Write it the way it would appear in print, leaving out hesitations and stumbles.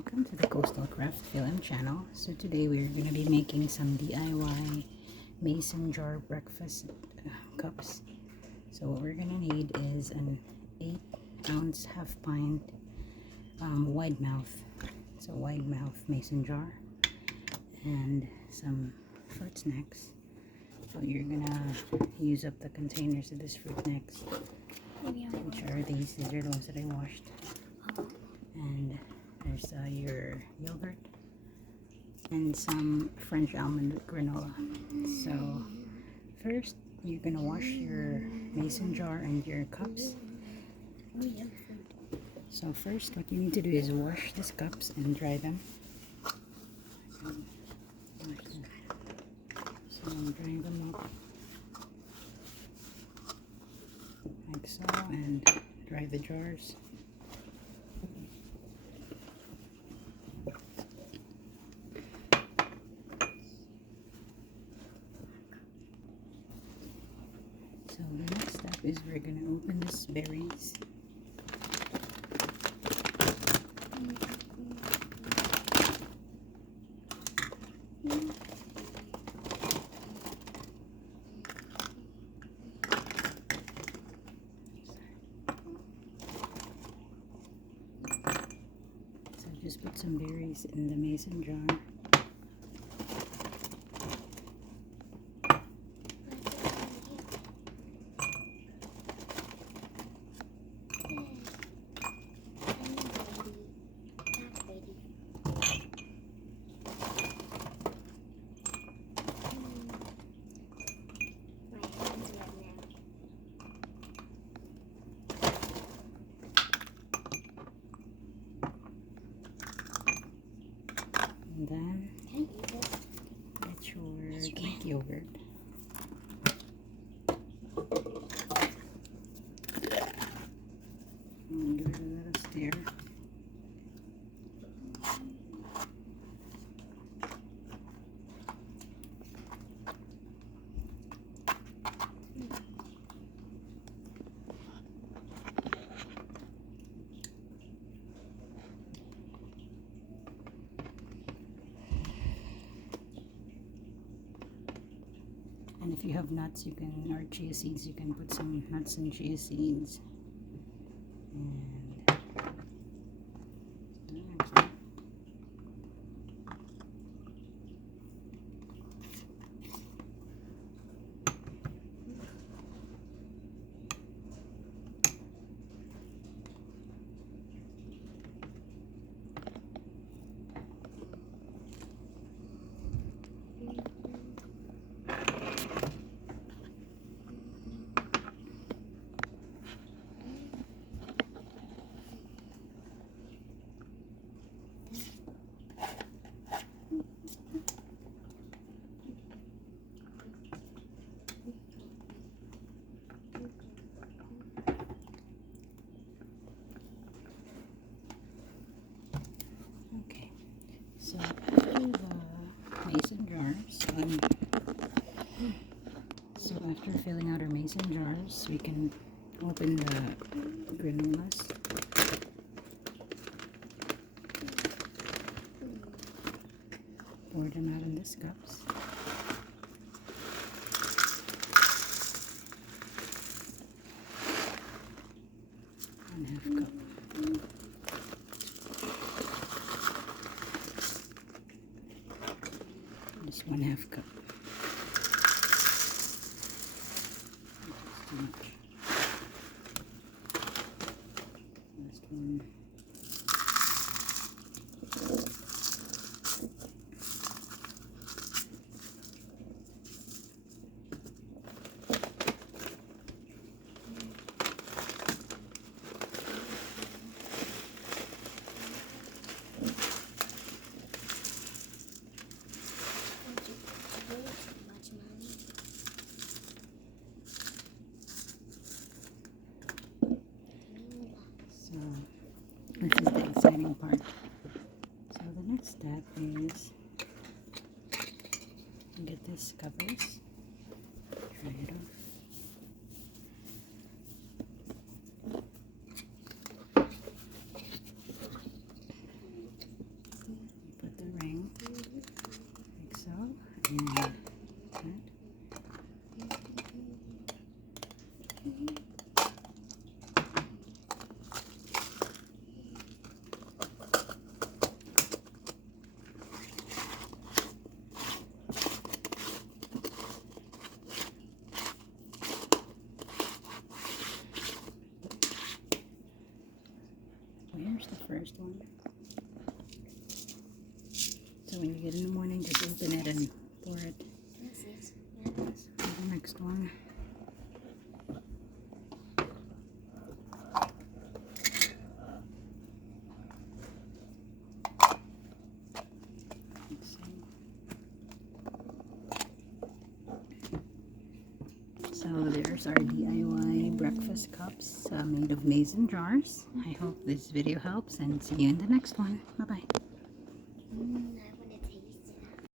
welcome to the Coastal Craft Film channel. So today we're going to be making some DIY mason jar breakfast cups. So what we're going to need is an 8-ounce half pint wide mouth. So wide mouth mason jar and some fruit snacks. So you're going to use up the containers of this fruit snacks, which are these. These are the ones that I washed. And there's your yogurt and some French almond granola. So first you're gonna wash your mason jar and your cups. So first what you need to do is wash these cups and dry them. So I'm drying them up like so, and dry the jars. So the next step is we're going to open these berries. So just put some berries in the mason jar. And then get your Greek yogurt. And give it a little stir. And if you have nuts, you can, or chia seeds, you can put some nuts and chia seeds. And okay, so after the mason jars, so after filling out our mason jars, we can open the granolas. Pour them out in these cups. One half cup. Just one half cup. That's too much. Last one. So this is the exciting part. So the next step is get this covers, try it off. first one. So when you get in the morning, just open it and pour it. The next one. So there's our DIY breakfast cups made of mason jars. I hope this video helps and see you in the next one. Bye bye.